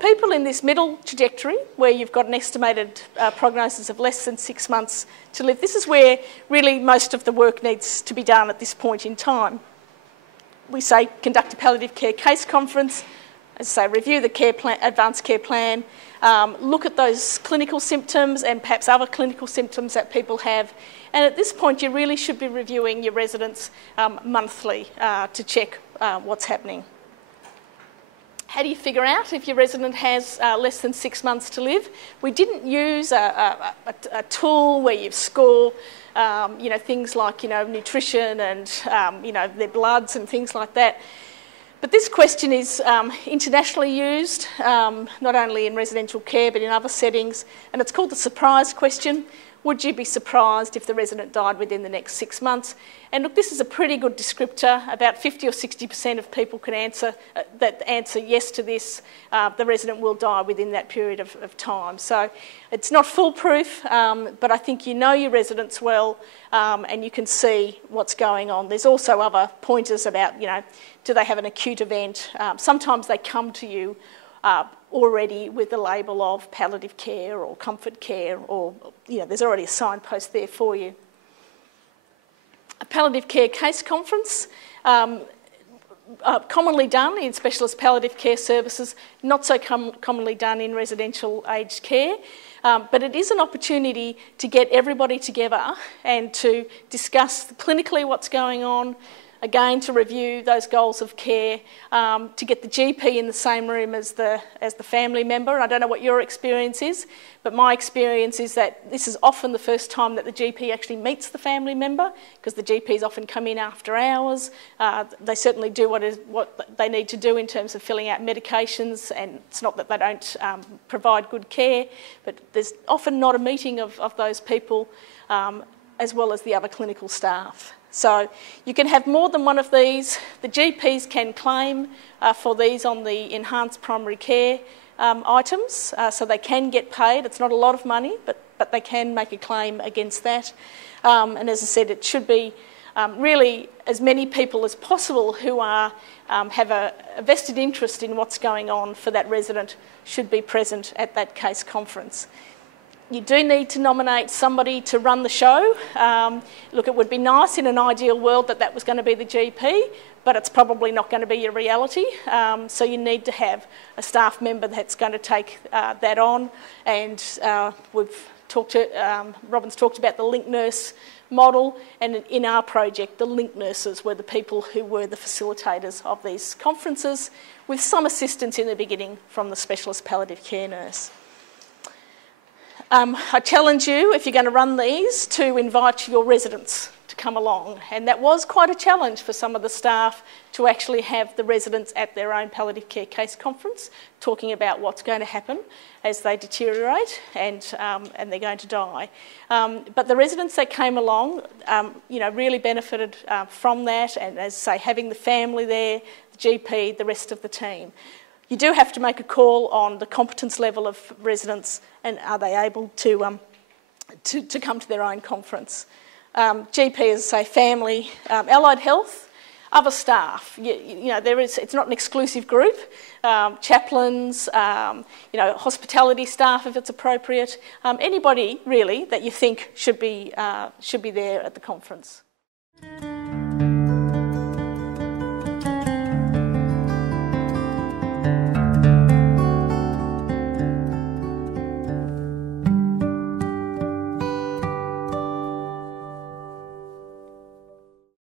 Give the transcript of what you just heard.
people in this middle trajectory, where you've got an estimated prognosis of less than 6 months to live, this is where really most of the work needs to be done at this point in time. We say conduct a palliative care case conference, as I say, review the care plan, advanced care plan, look at those clinical symptoms and perhaps other clinical symptoms that people have. And at this point, you really should be reviewing your residents monthly to check what's happening. How do you figure out if your resident has less than 6 months to live? We didn't use a tool where you score, things like, nutrition and, their bloods and things like that. But this question is internationally used, not only in residential care but in other settings, and it's called the surprise question. Would you be surprised if the resident died within the next 6 months? And look, this is a pretty good descriptor. About 50 or 60% of people can answer yes to this. The resident will die within that period of time. So it's not foolproof, but I think you know your residents well and you can see what's going on. There's also other pointers about, do they have an acute event? Sometimes they come to you already with the label of palliative care or comfort care, or there's already a signpost there for you. A palliative care case conference, commonly done in specialist palliative care services, not so commonly done in residential aged care, but it is an opportunity to get everybody together and to discuss clinically what's going on, again to review those goals of care, to get the GP in the same room as the family member. I don't know what your experience is, but my experience is that this is often the first time that the GP actually meets the family member, because the GPs often come in after hours. They certainly do what they need to do in terms of filling out medications, and it's not that they don't provide good care, but there's often not a meeting of those people as well as the other clinical staff. So you can have more than one of these. The GPs can claim for these on the enhanced primary care items, so they can get paid. It's not a lot of money, but they can make a claim against that. And as I said, it should be really as many people as possible who have a vested interest in what's going on for that resident should be present at that case conference. You do need to nominate somebody to run the show. Look, it would be nice in an ideal world that was going to be the GP, but it's probably not going to be your reality. So you need to have a staff member that's going to take that on. And Robin's talked about the link nurse model, and in our project, the link nurses were the people who were the facilitators of these conferences, with some assistance in the beginning from the specialist palliative care nurse. I challenge you, if you're going to run these, to invite your residents to come along. And that was quite a challenge for some of the staff to actually have the residents at their own palliative care case conference, talking about what's going to happen as they deteriorate and they're going to die. But the residents that came along, really benefited from that, and as I say, having the family there, the GP, the rest of the team. You do have to make a call on the competence level of residents and are they able to come to their own conference. GP, as I say, family, allied health, other staff. It's not an exclusive group. Chaplains, hospitality staff if it's appropriate. Anybody really that you think should be there at the conference.